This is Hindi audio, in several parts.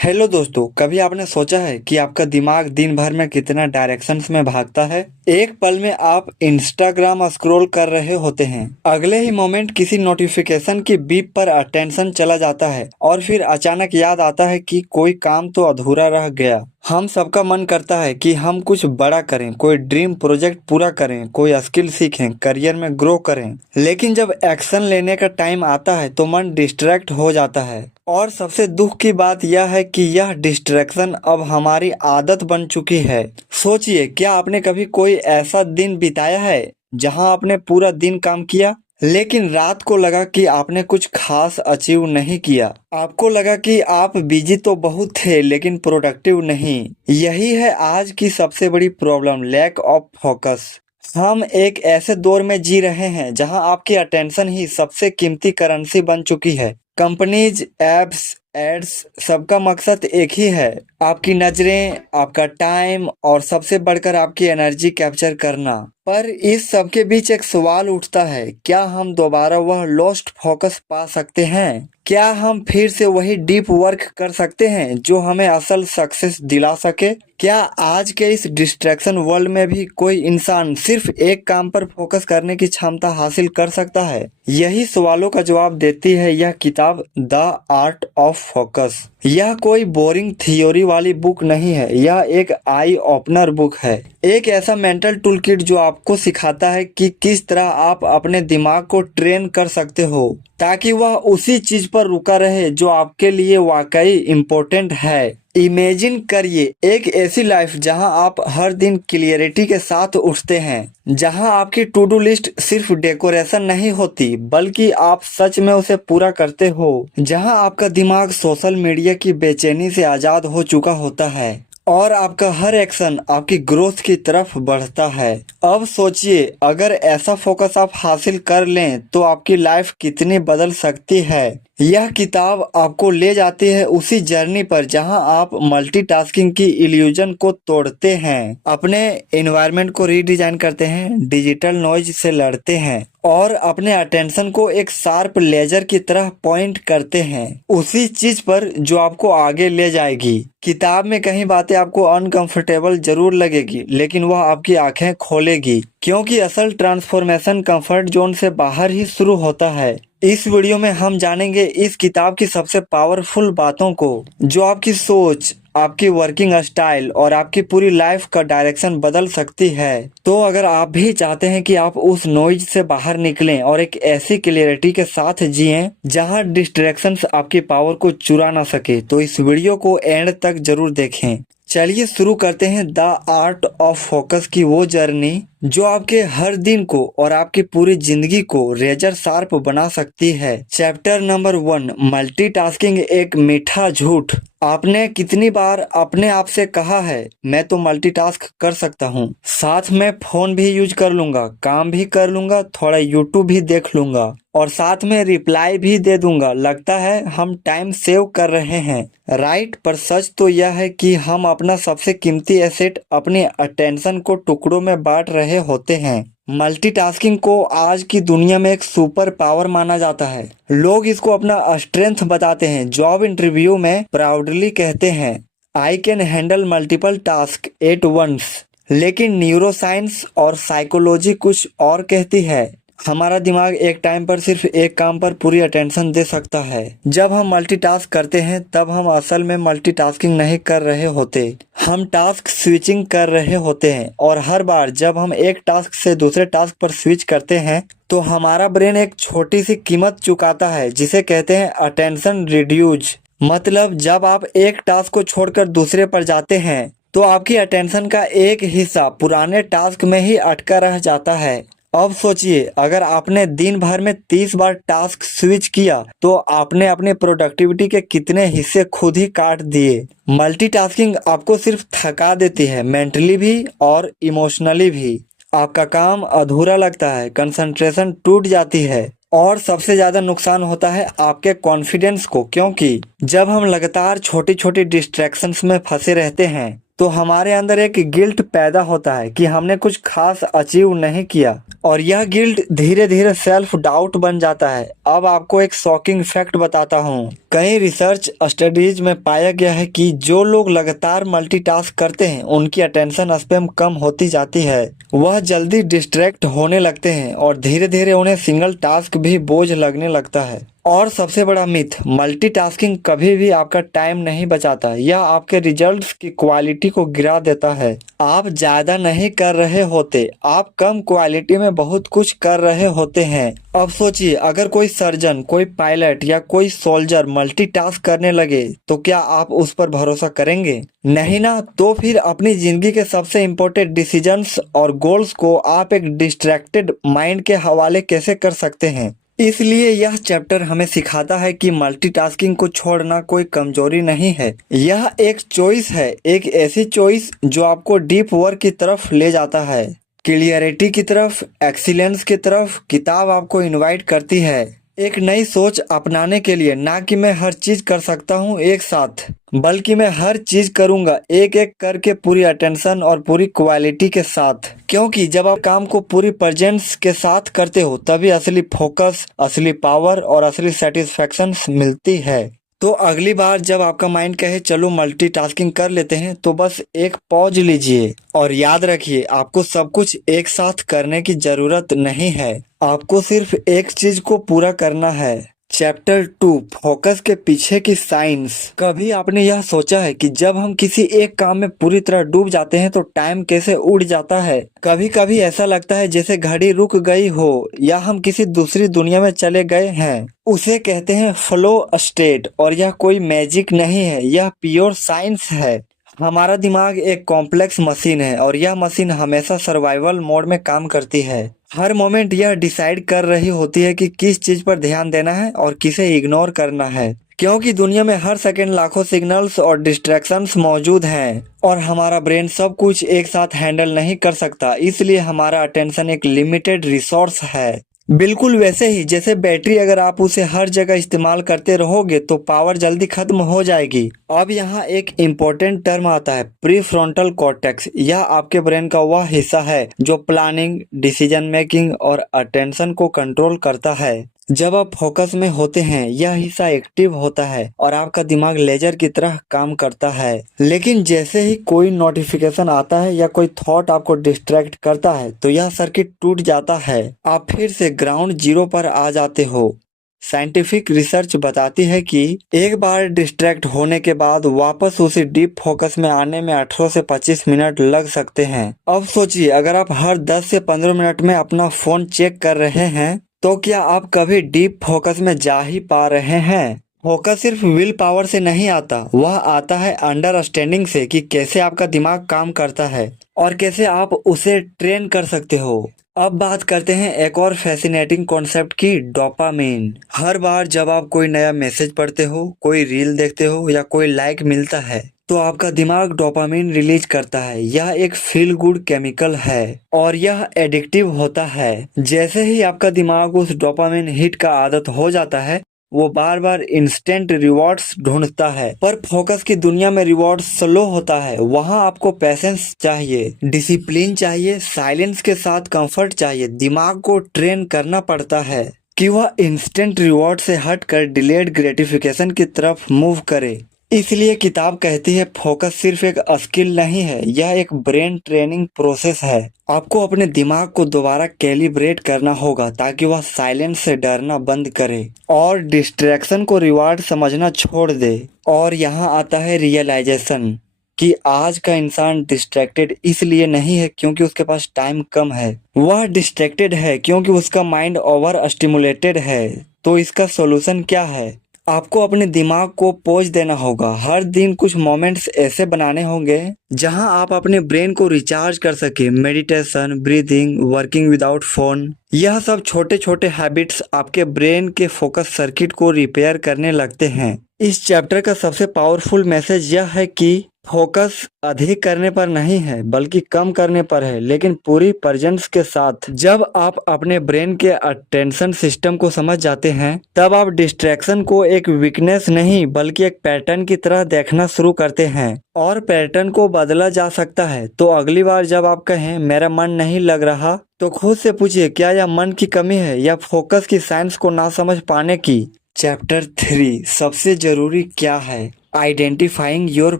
हेलो दोस्तों, कभी आपने सोचा है कि आपका दिमाग दिन भर में कितना डायरेक्शंस में भागता है। एक पल में आप इंस्टाग्राम स्क्रॉल कर रहे होते हैं, अगले ही मोमेंट किसी नोटिफिकेशन की बीप पर अटेंशन चला जाता है और फिर अचानक याद आता है कि कोई काम तो अधूरा रह गया। हम सबका मन करता है कि हम कुछ बड़ा करें, कोई ड्रीम प्रोजेक्ट पूरा करें, कोई स्किल सीखें, करियर में ग्रो करें। लेकिन जब एक्शन लेने का टाइम आता है तो मन डिस्ट्रैक्ट हो जाता है। और सबसे दुख की बात यह है कि यह डिस्ट्रैक्शन अब हमारी आदत बन चुकी है। सोचिए, क्या आपने कभी कोई ऐसा दिन बिताया है जहां आपने पूरा दिन काम किया, लेकिन रात को लगा कि आपने कुछ खास अचीव नहीं किया। आपको लगा कि आप बिजी तो बहुत थे लेकिन प्रोडक्टिव नहीं। यही है आज की सबसे बड़ी प्रॉब्लम, लैक ऑफ फोकस। हम एक ऐसे दौर में जी रहे हैं जहां आपकी अटेंशन ही सबसे कीमती करेंसी बन चुकी है। कंपनीज, एप्स, एड्स, सबका मकसद एक ही है, आपकी नजरें, आपका टाइम और सबसे बढ़कर आपकी एनर्जी कैप्चर करना। पर इस सब के बीच एक सवाल उठता है, क्या हम दोबारा वह लॉस्ट फोकस पा सकते हैं? क्या हम फिर से वही डीप वर्क कर सकते हैं जो हमें असल सक्सेस दिला सके? क्या आज के इस डिस्ट्रैक्शन वर्ल्ड में भी कोई इंसान सिर्फ एक काम पर फोकस करने की क्षमता हासिल कर सकता है? यही सवालों का जवाब देती है यह किताब, द आर्ट ऑफ फोकस। यह कोई बोरिंग थियोरी वाली बुक नहीं है, यह एक आई ओपनर बुक है। एक ऐसा मेंटल टूल किट जो आपको सिखाता है कि किस तरह आप अपने दिमाग को ट्रेन कर सकते हो ताकि वह उसी चीज पर रुका रहे जो आपके लिए वाकई इम्पोर्टेंट है। इमेजिन करिए एक ऐसी लाइफ जहां आप हर दिन क्लियरिटी के साथ उठते हैं, जहां आपकी टू डू लिस्ट सिर्फ डेकोरेशन नहीं होती बल्कि आप सच में उसे पूरा करते हो, जहां आपका दिमाग सोशल मीडिया की बेचैनी से आजाद हो चुका होता है और आपका हर एक्शन आपकी ग्रोथ की तरफ बढ़ता है। अब सोचिए, अगर ऐसा फोकस आप हासिल कर लें तो आपकी लाइफ कितनी बदल सकती है। यह किताब आपको ले जाती है उसी जर्नी पर जहां आप मल्टीटास्किंग की इल्यूजन को तोड़ते हैं, अपने एनवायरनमेंट को रीडिजाइन करते हैं, डिजिटल नॉइज से लड़ते हैं और अपने अटेंशन को एक शार्प लेजर की तरह पॉइंट करते हैं उसी चीज पर जो आपको आगे ले जाएगी। किताब में कहीं बातें आपको अनकंफर्टेबल जरूर लगेगी, लेकिन वह आपकी आंखें खोलेगी, क्योंकि असल ट्रांसफॉर्मेशन कंफर्ट जोन से बाहर ही शुरू होता है। इस वीडियो में हम जानेंगे इस किताब की सबसे पावरफुल बातों को जो आपकी सोच, आपकी वर्किंग स्टाइल और आपकी पूरी लाइफ का डायरेक्शन बदल सकती है। तो अगर आप भी चाहते हैं कि आप उस नॉइज से बाहर निकलें और एक ऐसी क्लियरिटी के साथ जिएं जहां डिस्ट्रैक्शंस आपकी पावर को चुरा ना सके, तो इस वीडियो को एंड तक जरूर देखें। चलिए शुरू करते हैं द आर्ट ऑफ फोकस की वो जर्नी जो आपके हर दिन को और आपकी पूरी जिंदगी को रेजर शार्प बना सकती है। चैप्टर नंबर 1, मल्टीटास्किंग एक मीठा झूठ। आपने कितनी बार अपने आप से कहा है, मैं तो मल्टीटास्क कर सकता हूँ, साथ में फोन भी यूज कर लूंगा, काम भी कर लूंगा, थोड़ा यूट्यूब भी देख लूंगा और साथ में रिप्लाई भी दे दूंगा। लगता है हम टाइम सेव कर रहे हैं, राइट? पर सच तो यह है कि हम अपना सबसे कीमती एसेट, अपनी अटेंशन को टुकड़ों में बांट रहे होते हैं। मल्टीटास्किंग को आज की दुनिया में एक सुपर पावर माना जाता है। लोग इसको अपना स्ट्रेंथ बताते हैं। जॉब इंटरव्यू में प्राउडली कहते हैं, I can handle multiple task at once. लेकिन न्यूरोसाइंस और साइकोलॉजी कुछ और कहती है, हमारा दिमाग एक टाइम पर सिर्फ एक काम पर पूरी अटेंशन दे सकता है। जब हम मल्टीटास्क करते हैं तब हम असल में मल्टीटास्किंग नहीं कर रहे होते, हम टास्क स्विचिंग कर रहे होते हैं। और हर बार जब हम एक टास्क से दूसरे टास्क पर स्विच करते हैं तो हमारा ब्रेन एक छोटी सी कीमत चुकाता है जिसे कहते हैं अटेंशन रिड्यूज। मतलब जब आप एक टास्क को छोड़कर दूसरे पर जाते हैं तो आपकी अटेंशन का एक हिस्सा पुराने टास्क में ही अटका रह जाता है। अब सोचिए, अगर आपने दिन भर में 30 बार टास्क स्विच किया तो आपने अपने प्रोडक्टिविटी के कितने हिस्से खुद ही काट दिए। मल्टीटास्किंग आपको सिर्फ थका देती है, मेंटली भी और इमोशनली भी। आपका काम अधूरा लगता है, कंसंट्रेशन टूट जाती है और सबसे ज्यादा नुकसान होता है आपके कॉन्फिडेंस को, क्योंकि जब हम लगातार छोटी छोटी डिस्ट्रैक्शंस में फंसे रहते हैं तो हमारे अंदर एक गिल्ट पैदा होता है कि हमने कुछ खास अचीव नहीं किया। और यह गिल्ट धीरे धीरे सेल्फ डाउट बन जाता है। अब आपको एक शॉकिंग फैक्ट बताता हूँ। कई रिसर्च स्टडीज में पाया गया है कि जो लोग लगातार मल्टीटास्क करते हैं उनकी अटेंशन स्पैन कम होती जाती है। वह जल्दी डिस्ट्रैक्ट होने लगते हैं और धीरे धीरे उन्हें सिंगल टास्क भी बोझ लगने लगता है। और सबसे बड़ा मिथ, मल्टीटास्किंग कभी भी आपका टाइम नहीं बचाता, यह आपके रिजल्ट्स की क्वालिटी को गिरा देता है। आप ज्यादा नहीं कर रहे होते, आप कम क्वालिटी में बहुत कुछ कर रहे होते हैं। अब सोचिए, अगर कोई सर्जन, कोई पायलट या कोई सोल्जर मल्टीटास्क करने लगे तो क्या आप उस पर भरोसा करेंगे? नहीं ना। तो फिर अपनी जिंदगी के सबसे इम्पोर्टेंट डिसीजंस और गोल्स को आप एक डिस्ट्रैक्टेड माइंड के हवाले कैसे कर सकते हैं? इसलिए यह चैप्टर हमें सिखाता है कि मल्टीटास्किंग को छोड़ना कोई कमजोरी नहीं है, यह एक चॉइस है। एक ऐसी चॉइस जो आपको डीप वर्क की तरफ ले जाता है, क्लियरिटी की तरफ, एक्सीलेंस की तरफ। किताब आपको इनवाइट करती है एक नई सोच अपनाने के लिए, ना कि मैं हर चीज कर सकता हूँ एक साथ, बल्कि मैं हर चीज करूंगा एक एक करके, पूरी अटेंशन और पूरी क्वालिटी के साथ। क्योंकि जब आप काम को पूरी प्रेजेंस के साथ करते हो तभी असली फोकस, असली पावर और असली सेटिस्फेक्शन मिलती है। तो अगली बार जब आपका माइंड कहे चलो मल्टीटास्किंग कर लेते हैं, तो बस एक पॉज लीजिए और याद रखिए, आपको सब कुछ एक साथ करने की जरूरत नहीं है। आपको सिर्फ एक चीज को पूरा करना है। चैप्टर 2, फोकस के पीछे की साइंस। कभी आपने यह सोचा है कि जब हम किसी एक काम में पूरी तरह डूब जाते हैं तो टाइम कैसे उड़ जाता है? कभी कभी ऐसा लगता है जैसे घड़ी रुक गई हो या हम किसी दूसरी दुनिया में चले गए हैं। उसे कहते हैं फ्लो स्टेट, और यह कोई मैजिक नहीं है, यह प्योर साइंस है। हमारा दिमाग एक कॉम्प्लेक्स मशीन है और यह मशीन हमेशा सर्वाइवल मोड में काम करती है। हर मोमेंट यह डिसाइड कर रही होती है कि किस चीज पर ध्यान देना है और किसे इग्नोर करना है। क्योंकि दुनिया में हर सेकंड लाखों सिग्नल्स और डिस्ट्रैक्शंस मौजूद हैं और हमारा ब्रेन सब कुछ एक साथ हैंडल नहीं कर सकता, इसलिए हमारा अटेंशन एक लिमिटेड रिसोर्स है। बिल्कुल वैसे ही जैसे बैटरी, अगर आप उसे हर जगह इस्तेमाल करते रहोगे तो पावर जल्दी खत्म हो जाएगी। अब यहाँ एक इम्पोर्टेंट टर्म आता है, प्री फ्रंटल कॉर्टेक्स। यह आपके ब्रेन का वह हिस्सा है जो प्लानिंग, डिसीजन मेकिंग और अटेंशन को कंट्रोल करता है। जब आप फोकस में होते हैं यह हिस्सा एक्टिव होता है और आपका दिमाग लेजर की तरह काम करता है। लेकिन जैसे ही कोई नोटिफिकेशन आता है या कोई थॉट आपको डिस्ट्रैक्ट करता है तो यह सर्किट टूट जाता है, आप फिर से ग्राउंड जीरो पर आ जाते हो। साइंटिफिक रिसर्च बताती है कि एक बार डिस्ट्रैक्ट होने के बाद वापस उसी डीप फोकस में आने में 18 से 25 मिनट लग सकते हैं। अब सोचिए, अगर आप हर 10 से 15 मिनट में अपना फोन चेक कर रहे हैं तो क्या आप कभी डीप फोकस में जा ही पा रहे हैं? फोकस सिर्फ विल पावर से नहीं आता, वह आता है अंडरस्टैंडिंग से कि कैसे आपका दिमाग काम करता है और कैसे आप उसे ट्रेन कर सकते हो। अब बात करते हैं एक और फैसिनेटिंग कॉन्सेप्ट की, डोपामिन। हर बार जब आप कोई नया मैसेज पढ़ते हो, कोई रील देखते हो या कोई लाइक मिलता है तो आपका दिमाग डोपामिन रिलीज करता है। यह एक फील गुड केमिकल है और यह एडिक्टिव होता है। जैसे ही आपका दिमाग उस डोपामिन हिट का आदत हो जाता है वो बार बार इंस्टेंट रिवॉर्ड्स ढूंढता है। पर फोकस की दुनिया में रिवॉर्ड स्लो होता है। वहाँ आपको पेशेंस चाहिए, डिसिप्लिन चाहिए, साइलेंस के साथ कंफर्ट चाहिए। दिमाग को ट्रेन करना पड़ता है कि वह इंस्टेंट रिवॉर्ड से हटकर डिलेड ग्रेटिफिकेशन की तरफ मूव करे। इसलिए किताब कहती है फोकस सिर्फ एक स्किल नहीं है, यह एक ब्रेन ट्रेनिंग प्रोसेस है। आपको अपने दिमाग को दोबारा कैलिब्रेट करना होगा ताकि वह साइलेंस से डरना बंद करे और डिस्ट्रैक्शन को रिवार्ड समझना छोड़ दे। और यहाँ आता है रियलाइजेशन कि आज का इंसान डिस्ट्रैक्टेड इसलिए नहीं है क्योंकि उसके पास टाइम कम है, वह डिस्ट्रैक्टेड है क्योंकि उसका माइंड ओवर स्टिमुलेटेड है। तो इसका सोल्यूशन क्या है? आपको अपने दिमाग को पॉज देना होगा। हर दिन कुछ मोमेंट्स ऐसे बनाने होंगे जहां आप अपने ब्रेन को रिचार्ज कर सके। Meditation, breathing, working without phone, यह सब छोटे छोटे हैबिट्स आपके ब्रेन के फोकस सर्किट को रिपेयर करने लगते हैं। इस चैप्टर का सबसे पावरफुल मैसेज यह है कि फोकस अधिक करने पर नहीं है बल्कि कम करने पर है, लेकिन पूरी प्रेजेंस के साथ। जब आप अपने ब्रेन के अटेंशन सिस्टम को समझ जाते हैं तब आप डिस्ट्रैक्शन को एक वीकनेस नहीं बल्कि एक पैटर्न की तरह देखना शुरू करते हैं, और पैटर्न को बदला जा सकता है। तो अगली बार जब आप कहें मेरा मन नहीं लग रहा, तो खुद से पूछिए क्या यह मन की कमी है या फोकस की साइंस को ना समझ पाने की। चैप्टर 3 सबसे जरूरी क्या है, आइडेंटिफाइंग योर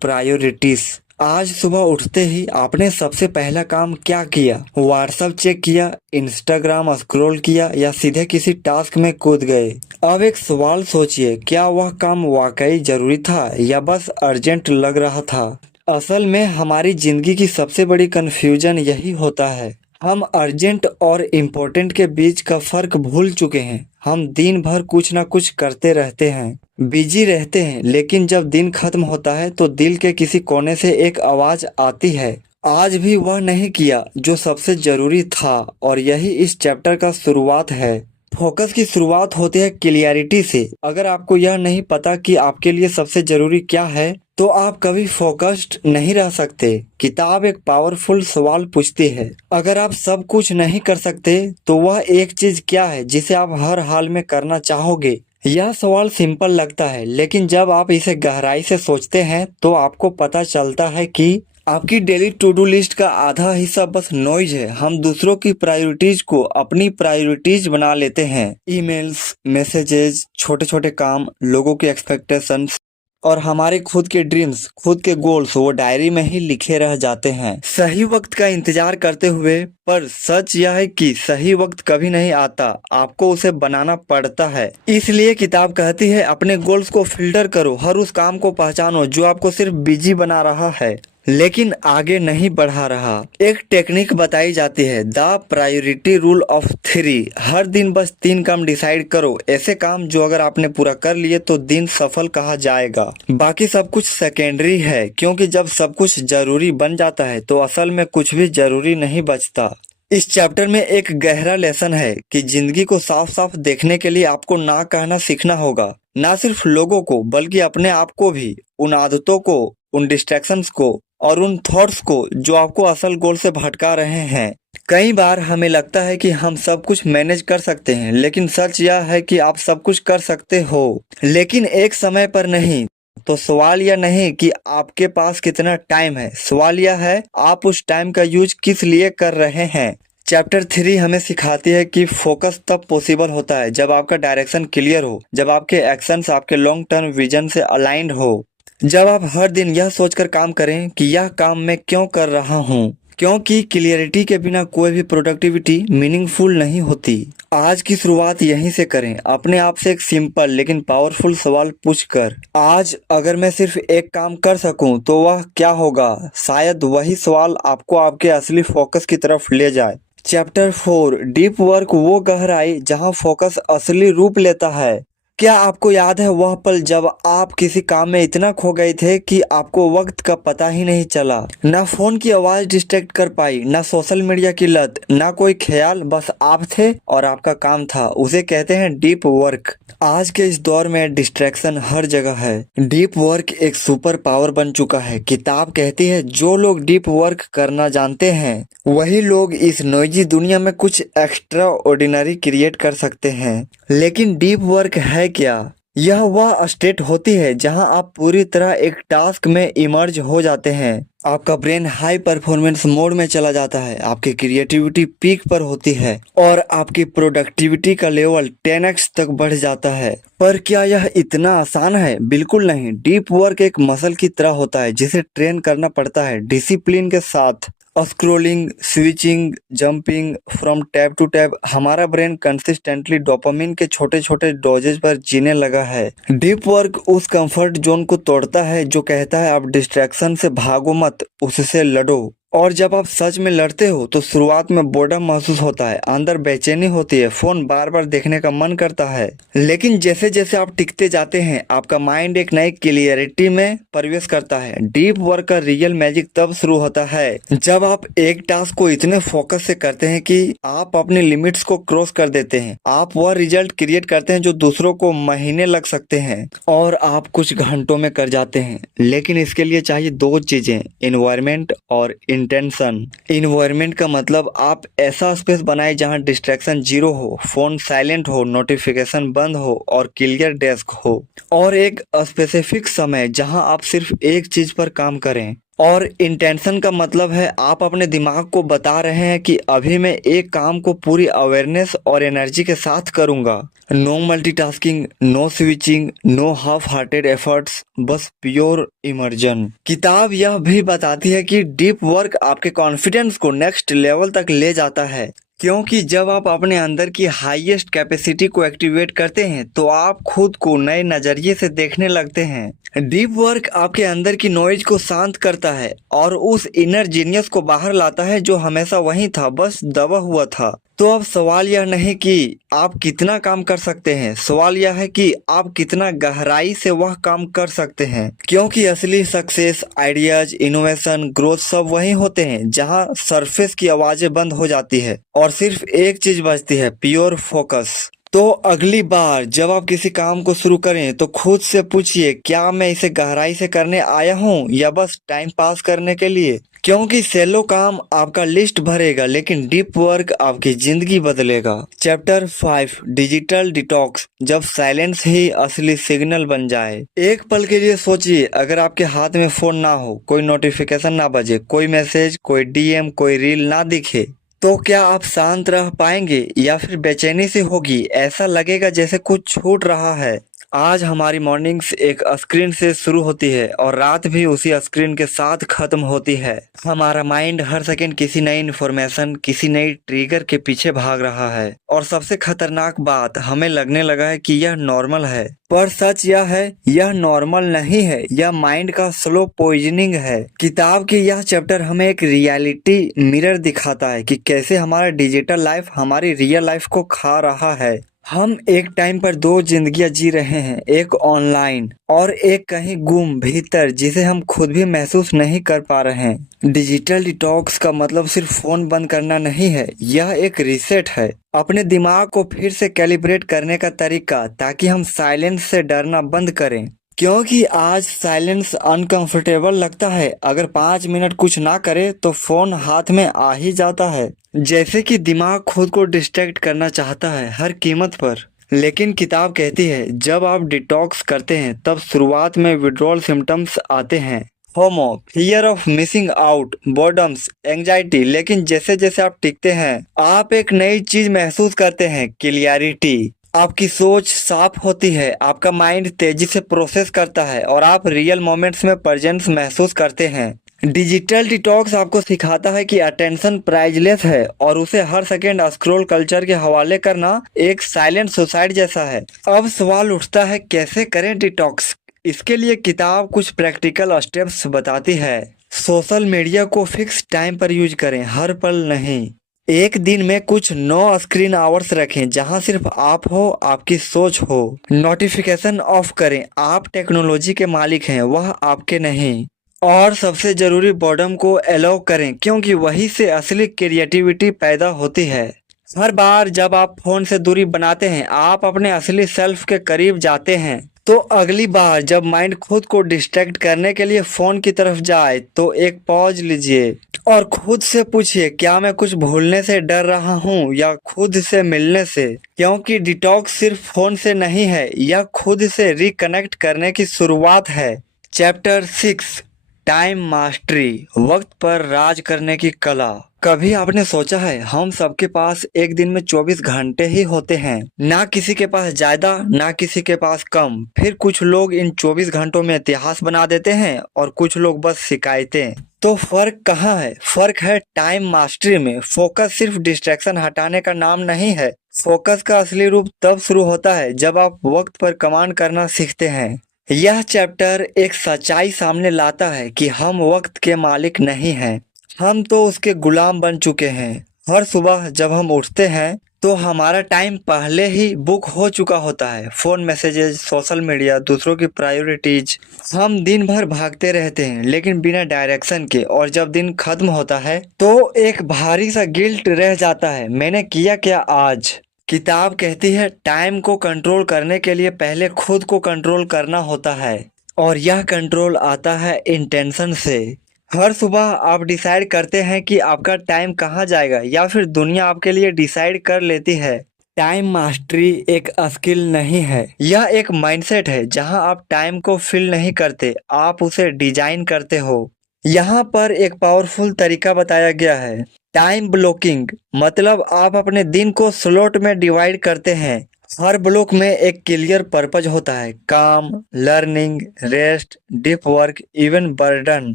प्रायोरिटीज। आज सुबह उठते ही आपने सबसे पहला काम क्या किया? व्हाट्सएप चेक किया, इंस्टाग्राम स्क्रॉल किया या सीधे किसी टास्क में कूद गए? अब एक सवाल सोचिए, क्या वह काम वाकई जरूरी था या बस अर्जेंट लग रहा था? असल में हमारी जिंदगी की सबसे बड़ी कंफ्यूजन यही होता है। हम अर्जेंट और इम्पोर्टेंट के बीच का फर्क भूल चुके हैं। हम दिन भर कुछ ना कुछ करते रहते हैं, बिजी रहते हैं, लेकिन जब दिन खत्म होता है तो दिल के किसी कोने से एक आवाज आती है, आज भी वह नहीं किया जो सबसे जरूरी था। और यही इस चैप्टर का शुरुआत है। फोकस की शुरुआत होती है क्लियरिटी से। अगर आपको यह नहीं पता कि आपके लिए सबसे जरूरी क्या है तो आप कभी फोकस्ड नहीं रह सकते। किताब एक पावरफुल सवाल पूछती है, अगर आप सब कुछ नहीं कर सकते तो वह एक चीज क्या है जिसे आप हर हाल में करना चाहोगे? यह सवाल सिंपल लगता है, लेकिन जब आप इसे गहराई से सोचते हैं तो आपको पता चलता है कि आपकी डेली टू डू लिस्ट का आधा हिस्सा बस नॉइज है। हम दूसरों की प्रायोरिटीज को अपनी प्रायोरिटीज बना लेते हैं। ईमेल्स, मैसेजेस, छोटे छोटे काम, लोगों की एक्सपेक्टेशंस और हमारे खुद के ड्रीम्स, खुद के गोल्स वो डायरी में ही लिखे रह जाते हैं, सही वक्त का इंतजार करते हुए। पर सच यह है कि सही वक्त कभी नहीं आता, आपको उसे बनाना पड़ता है। इसलिए किताब कहती है अपने गोल्स को फिल्टर करो, हर उस काम को पहचानो जो आपको सिर्फ बिजी बना रहा है लेकिन आगे नहीं बढ़ा रहा। एक टेक्निक बताई जाती है, द प्रायोरिटी रूल ऑफ 3। हर दिन बस 3 काम डिसाइड करो, ऐसे काम जो अगर आपने पूरा कर लिए तो दिन सफल कहा जाएगा। बाकी सब कुछ सेकेंडरी है, क्योंकि जब सब कुछ जरूरी बन जाता है तो असल में कुछ भी जरूरी नहीं बचता। इस चैप्टर में एक गहरा लेसन है कि जिंदगी को साफ साफ देखने के लिए आपको ना कहना सीखना होगा, ना सिर्फ लोगों को बल्कि अपने आप को भी, उन आदतों को, उन डिस्ट्रैक्शंस को और उन थॉट्स को जो आपको असल गोल से भटका रहे हैं। कई बार हमें लगता है कि हम सब कुछ मैनेज कर सकते हैं, लेकिन सच यह है कि आप सब कुछ कर सकते हो, लेकिन एक समय पर नहीं। तो सवाल यह नहीं कि आपके पास कितना टाइम है, सवाल यह है आप उस टाइम का यूज किस लिए कर रहे हैं। चैप्टर 3 हमें सिखाती है कि फोकस तब पॉसिबल होता है जब आपका डायरेक्शन क्लियर हो, जब आपके एक्शंस आपके लॉन्ग टर्म विजन से अलाइंड हो, जब आप हर दिन यह सोचकर काम करें कि यह काम मैं क्यों कर रहा हूँ, क्योंकि क्लियरिटी के बिना कोई भी प्रोडक्टिविटी मीनिंगफुल नहीं होती। आज की शुरुआत यहीं से करें, अपने आप से एक सिंपल लेकिन पावरफुल सवाल पूछकर, आज अगर मैं सिर्फ एक काम कर सकूं तो वह क्या होगा? शायद वही सवाल आपको आपके असली फोकस की तरफ ले जाए। चैप्टर 4 डीप वर्क, वो गहराई जहां फोकस असली रूप लेता है। क्या आपको याद है वह पल जब आप किसी काम में इतना खो गए थे कि आपको वक्त का पता ही नहीं चला? ना फोन की आवाज डिस्ट्रैक्ट कर पाई, ना सोशल मीडिया की लत, ना कोई ख्याल, बस आप थे और आपका काम था। उसे कहते हैं डीप वर्क। आज के इस दौर में डिस्ट्रैक्शन हर जगह है। डीप वर्क एक सुपर पावर बन चुका है। किताब कहती है जो लोग डीप वर्क करना जानते हैं वही लोग इस नोइजी दुनिया में कुछ एक्स्ट्रा ऑर्डिनरी क्रिएट कर सकते हैं। लेकिन डीप वर्क है क्या? यह वह स्टेट होती है जहां आप पूरी तरह एक टास्क में इमर्ज हो जाते हैं। आपका ब्रेन हाई परफॉर्मेंस मोड में चला जाता है, आपकी क्रिएटिविटी पीक पर होती है और आपकी प्रोडक्टिविटी का लेवल 10x तक बढ़ जाता है। पर क्या यह इतना आसान है? बिल्कुल नहीं। डीप वर्क एक मसल की तरह होता है जिसे ट्रेन करना पड़ता है डिसिप्लिन के साथ। Scrolling, switching, jumping from tab to tab, हमारा ब्रेन कंसिस्टेंटली डोपामिन के छोटे छोटे डोजेज पर जीने लगा है। डीप वर्क उस कंफर्ट जोन को तोड़ता है जो कहता है आप डिस्ट्रैक्शन से भागो मत, उससे लड़ो। और जब आप सच में लड़ते हो तो शुरुआत में बोर्डम महसूस होता है, अंदर बेचैनी होती है, फोन बार बार देखने का मन करता है। लेकिन जैसे जैसे आप टिकते जाते हैं आपका माइंड एक नई क्लियरिटी में प्रवेश करता है। डीप वर्क का रियल मैजिक तब शुरू होता है जब आप एक टास्क को इतने फोकस से करते हैं कि आप अपनी लिमिट्स को क्रॉस कर देते हैं। आप वह रिजल्ट क्रिएट करते हैं जो दूसरों को महीने लग सकते हैं और आप कुछ घंटों में कर जाते हैं। लेकिन इसके लिए चाहिए दो चीजें, इन्वायरमेंट और इंटेंशन। इन्वायरमेंट का मतलब आप ऐसा स्पेस बनाए जहां डिस्ट्रैक्शन जीरो हो, फोन साइलेंट हो, नोटिफिकेशन बंद हो और क्लियर डेस्क हो। और एक स्पेसिफिक समय जहां आप सिर्फ एक चीज पर काम करें। और इंटेंशन का मतलब है आप अपने दिमाग को बता रहे हैं कि अभी मैं एक काम को पूरी अवेयरनेस और एनर्जी के साथ करूंगा। No multitasking, no switching, no half hearted efforts, बस प्योर इमर्जन। किताब यह भी बताती है कि डीप वर्क आपके कॉन्फिडेंस को नेक्स्ट लेवल तक ले जाता है, क्योंकि जब आप अपने अंदर की हाईएस्ट कैपेसिटी को एक्टिवेट करते हैं तो आप खुद को नए नजरिए से देखने लगते हैं। डीप वर्क आपके अंदर की नॉइज को शांत करता है और उस इनर जीनियस को बाहर लाता है जो हमेशा वहीं था, बस दबा हुआ था। तो अब सवाल यह नहीं कि आप कितना काम कर सकते हैं, सवाल यह है कि आप कितना गहराई से वह काम कर सकते हैं। क्योंकि असली सक्सेस, आइडियाज, इनोवेशन, ग्रोथ सब वहीं होते हैं जहां सरफेस की आवाजें बंद हो जाती है और सिर्फ एक चीज बचती है, प्योर फोकस। तो अगली बार जब आप किसी काम को शुरू करें तो खुद से पूछिए, क्या मैं इसे गहराई से करने आया हूँ या बस टाइम पास करने के लिए? क्योंकि सेलो काम आपका लिस्ट भरेगा लेकिन डीप वर्क आपकी जिंदगी बदलेगा। चैप्टर 5, डिजिटल डिटॉक्स, जब साइलेंस ही असली सिग्नल बन जाए। एक पल के लिए सोचिए, अगर आपके हाथ में फोन ना हो, कोई नोटिफिकेशन ना बजे, कोई मैसेज, कोई डीएम, कोई रील ना दिखे, तो क्या आप शांत रह पाएंगे या फिर बेचैनी सी होगी? ऐसा लगेगा जैसे कुछ छूट रहा है। आज हमारी मॉर्निंग्स एक स्क्रीन से शुरू होती है और रात भी उसी स्क्रीन के साथ खत्म होती है। हमारा माइंड हर सेकंड किसी नई इन्फॉर्मेशन, किसी नई ट्रिगर के पीछे भाग रहा है और सबसे खतरनाक बात, हमें लगने लगा है कि यह नॉर्मल है। पर सच यह है, यह नॉर्मल नहीं है, यह माइंड का स्लो पॉइजनिंग है। किताब की यह चैप्टर हमें एक रियलिटी मिरर दिखाता है कि कैसे हमारा डिजिटल लाइफ हमारी रियल लाइफ को खा रहा है। हम एक टाइम पर दो जिंदगियां जी रहे हैं, एक ऑनलाइन और एक कहीं गुम भीतर, जिसे हम खुद भी महसूस नहीं कर पा रहे हैं। डिजिटल डिटॉक्स का मतलब सिर्फ फोन बंद करना नहीं है, यह एक रीसेट है, अपने दिमाग को फिर से कैलिब्रेट करने का तरीका, ताकि हम साइलेंस से डरना बंद करें। क्योंकि आज साइलेंस अनकंफर्टेबल लगता है। अगर 5 मिनट कुछ ना करे तो फोन हाथ में आ ही जाता है, जैसे कि दिमाग खुद को डिस्ट्रैक्ट करना चाहता है हर कीमत पर। लेकिन किताब कहती है जब आप डिटॉक्स करते हैं तब शुरुआत में विड्रॉल सिम्टम्स आते हैं, FOMO, fear of missing out, boredoms, anxiety. लेकिन जैसे जैसे आप टिकते हैं आप एक नई चीज महसूस करते हैं, क्लियरिटी। आपकी सोच साफ होती है, आपका माइंड तेजी से प्रोसेस करता है और आप रियल मोमेंट्स में प्रेजेंस महसूस करते हैं। डिजिटल डिटॉक्स आपको सिखाता है कि अटेंशन प्राइजलेस है और उसे हर सेकेंड स्क्रॉल कल्चर के हवाले करना एक साइलेंट सुसाइड जैसा है। अब सवाल उठता है, कैसे करें डिटॉक्स? इसके लिए किताब कुछ प्रैक्टिकल स्टेप्स बताती है। सोशल मीडिया को फिक्स टाइम पर यूज करें, हर पल नहीं। एक दिन में कुछ 9 स्क्रीन आवर्स रखें जहां सिर्फ आप हो, आपकी सोच हो। नोटिफिकेशन ऑफ करें, आप टेक्नोलॉजी के मालिक हैं, वह आपके नहीं। और सबसे जरूरी, बॉर्डम को अलाउ करें, क्योंकि वही से असली क्रिएटिविटी पैदा होती है। हर बार जब आप फोन से दूरी बनाते हैं आप अपने असली सेल्फ के करीब जाते हैं। तो अगली बार जब माइंड खुद को डिस्ट्रैक्ट करने के लिए फोन की तरफ जाए तो एक पॉज लीजिए और खुद से पूछिए, क्या मैं कुछ भूलने से डर रहा हूँ या खुद से मिलने से? क्योंकि डिटॉक्स सिर्फ फोन से नहीं है, यह खुद से रिकनेक्ट करने की शुरुआत है। चैप्टर 6, टाइम मास्टरी, वक्त पर राज करने की कला। कभी आपने सोचा है, हम सबके पास एक दिन में 24 घंटे ही होते हैं, ना किसी के पास ज्यादा ना किसी के पास कम। फिर कुछ लोग इन 24 घंटों में इतिहास बना देते हैं और कुछ लोग बस शिकायतें। तो फर्क कहाँ है? फर्क है टाइम मास्टरी में। फोकस सिर्फ डिस्ट्रैक्शन हटाने का नाम नहीं है, फोकस का असली रूप तब शुरू होता है जब आप वक्त पर कमांड करना सीखते हैं। यह चैप्टर एक सच्चाई सामने लाता है कि हम वक्त के मालिक नहीं हैं, हम तो उसके गुलाम बन चुके हैं। हर सुबह जब हम उठते हैं तो हमारा टाइम पहले ही बुक हो चुका होता है। फोन मैसेजेस, सोशल मीडिया, दूसरों की प्रायोरिटीज। हम दिन भर भागते रहते हैं लेकिन बिना डायरेक्शन के, और जब दिन खत्म होता है तो एक भारी सा गिल्ट रह जाता है, मैंने किया क्या आज। किताब कहती है टाइम को कंट्रोल करने के लिए पहले खुद को कंट्रोल करना होता है, और यह कंट्रोल आता है इंटेंशन से। हर सुबह आप डिसाइड करते हैं कि आपका टाइम कहाँ जाएगा, या फिर दुनिया आपके लिए डिसाइड कर लेती है। टाइम मास्टरी एक स्किल नहीं है, यह एक माइंडसेट है जहां आप टाइम को फिल नहीं करते, आप उसे डिजाइन करते हो। यहाँ पर एक पावरफुल तरीका बताया गया है, टाइम ब्लॉकिंग। मतलब आप अपने दिन को स्लॉट में डिवाइड करते हैं। हर ब्लॉक में एक क्लियर पर्पज होता है, काम, learning, rest, deep work, even burden,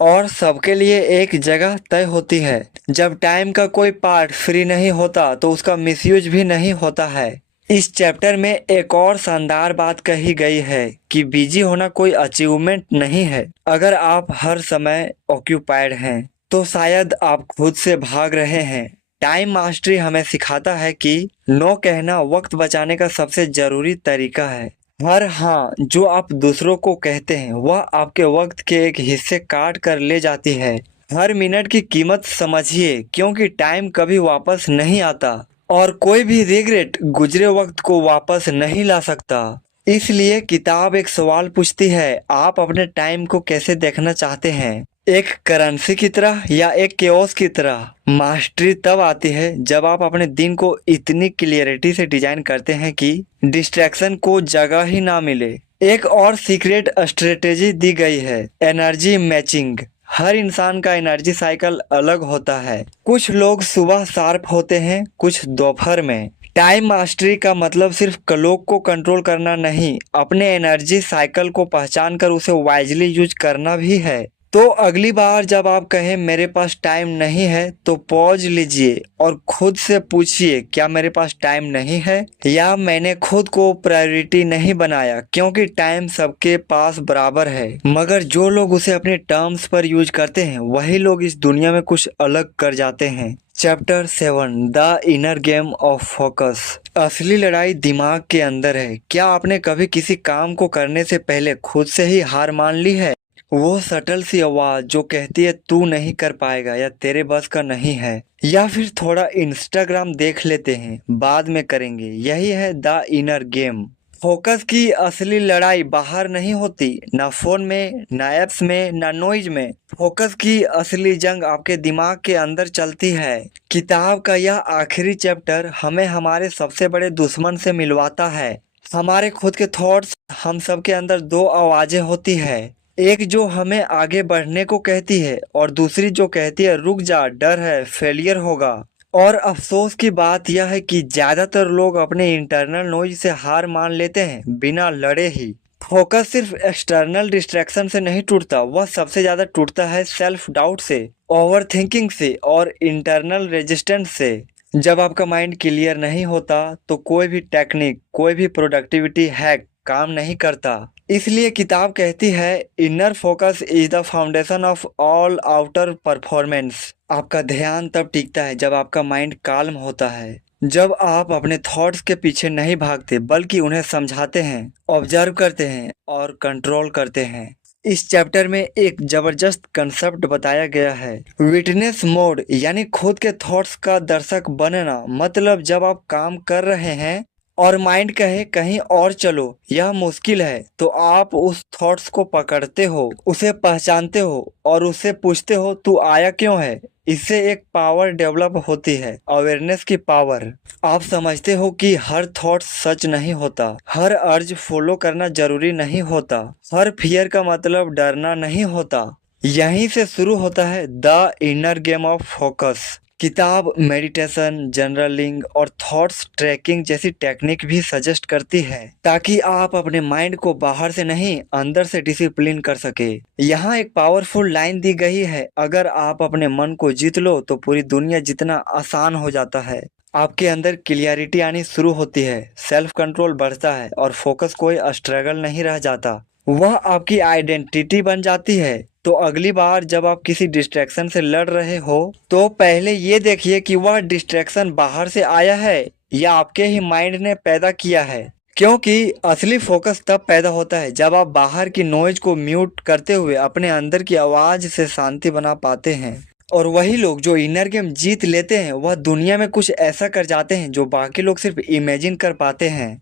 और सबके लिए एक जगह तय होती है। जब टाइम का कोई पार्ट फ्री नहीं होता तो उसका मिसयूज भी नहीं होता है। इस चैप्टर में एक और शानदार बात कही गई है कि बिजी होना कोई अचीवमेंट नहीं है। अगर आप हर समय ऑक्यूपाइड हैं तो शायद आप खुद से भाग रहे हैं। टाइम मास्टरी हमें सिखाता है कि नो कहना वक्त बचाने का सबसे जरूरी तरीका है। हर हाँ जो आप दूसरों को कहते हैं वह आपके वक्त के एक हिस्से काट कर ले जाती है। हर मिनट की कीमत समझिए, क्योंकि टाइम कभी वापस नहीं आता, और कोई भी रिग्रेट गुजरे वक्त को वापस नहीं ला सकता। इसलिए किताब एक सवाल पूछती है, आप अपने टाइम को कैसे देखना चाहते हैं? एक करेंसी की तरह या एक केओस की तरह? मास्टरी तब आती है जब आप अपने दिन को इतनी क्लियरिटी से डिजाइन करते हैं कि डिस्ट्रैक्शन को जगह ही ना मिले। एक और सीक्रेट स्ट्रेटेजी दी गई है, एनर्जी मैचिंग। हर इंसान का एनर्जी साइकिल अलग होता है। कुछ लोग सुबह शार्प होते हैं, कुछ दोपहर में। टाइम मास्टरी का मतलब सिर्फ क्लॉक को कंट्रोल करना नहीं, अपने एनर्जी साइकिल को पहचान कर उसे वाइजली यूज करना भी है। तो अगली बार जब आप कहें मेरे पास टाइम नहीं है, तो पॉज लीजिए और खुद से पूछिए, क्या मेरे पास टाइम नहीं है, या मैंने खुद को प्रायोरिटी नहीं बनाया? क्योंकि टाइम सबके पास बराबर है, मगर जो लोग उसे अपने टर्म्स पर यूज करते हैं वही लोग इस दुनिया में कुछ अलग कर जाते हैं। Chapter 7, the inner game of focus. असली लड़ाई दिमाग के अंदर है। क्या आपने कभी किसी काम को करने से पहले खुद से ही हार मान ली है? वो सटल सी आवाज जो कहती है तू नहीं कर पाएगा, या तेरे बस का नहीं है, या फिर थोड़ा इंस्टाग्राम देख लेते हैं, बाद में करेंगे। यही है द इनर गेम। फोकस की असली लड़ाई बाहर नहीं होती, ना फोन में, ना एप्स में, ना नॉइज में। फोकस की असली जंग आपके दिमाग के अंदर चलती है। किताब का यह आखिरी चैप्टर हमें हमारे सबसे बड़े दुश्मन से मिलवाता है, हमारे खुद के थॉट्स। हम सबके अंदर दो आवाजें होती है, एक जो हमें आगे बढ़ने को कहती है, और दूसरी जो कहती है रुक जा, डर है, फेलियर होगा। और अफसोस की बात यह है कि ज्यादातर लोग अपने इंटरनल नॉइज से हार मान लेते हैं, बिना लड़े ही। फोकस सिर्फ एक्सटर्नल डिस्ट्रैक्शन से नहीं टूटता, वह सबसे ज्यादा टूटता है सेल्फ डाउट से, ओवर थिंकिंग से, और इंटरनल रेजिस्टेंस से। जब आपका माइंड क्लियर नहीं होता तो कोई भी टेक्निक, कोई भी प्रोडक्टिविटी हैक काम नहीं करता। इसलिए किताब कहती है inner focus is the foundation of all outer performance. आपका ध्यान तब टिकता है जब आपका माइंड काल्म होता है, जब आप अपने थॉट्स के पीछे नहीं भागते बल्कि उन्हें समझाते हैं, ऑब्जर्व करते हैं और कंट्रोल करते हैं। इस चैप्टर में एक जबरदस्त कंसेप्ट बताया गया है, विटनेस मोड, यानी खुद के थॉट्स का दर्शक बनना। मतलब जब आप काम कर रहे हैं और माइंड कहे कहीं और चलो, यह मुश्किल है, तो आप उस थॉट्स को पकड़ते हो, उसे पहचानते हो और उससे पूछते हो तू आया क्यों है। इससे एक पावर डेवलप होती है, अवेयरनेस की पावर। आप समझते हो कि हर थॉट सच नहीं होता, हर अर्ज फॉलो करना जरूरी नहीं होता, हर फियर का मतलब डरना नहीं होता। यहीं से शुरू होता है the inner game of focus. किताब मेडिटेशन, जर्नलिंग और थॉट्स ट्रैकिंग जैसी टेक्निक भी सजेस्ट करती है, ताकि आप अपने माइंड को बाहर से नहीं अंदर से डिसिप्लिन कर सके। यहाँ एक पावरफुल लाइन दी गई है, अगर आप अपने मन को जीत लो तो पूरी दुनिया जितना आसान हो जाता है। आपके अंदर क्लियरिटी आनी शुरू होती है, सेल्फ कंट्रोल बढ़ता है, और फोकस कोई स्ट्रगल नहीं रह जाता, वह आपकी आइडेंटिटी बन जाती है। तो अगली बार जब आप किसी डिस्ट्रैक्शन से लड़ रहे हो तो पहले ये देखिए कि वह डिस्ट्रैक्शन बाहर से आया है या आपके ही माइंड ने पैदा किया है। क्योंकि असली फोकस तब पैदा होता है जब आप बाहर की नॉइज को म्यूट करते हुए अपने अंदर की आवाज से शांति बना पाते हैं। और वही लोग जो इनर गेम जीत लेते हैं वह दुनिया में कुछ ऐसा कर जाते हैं जो बाकी लोग सिर्फ इमेजिन कर पाते हैं।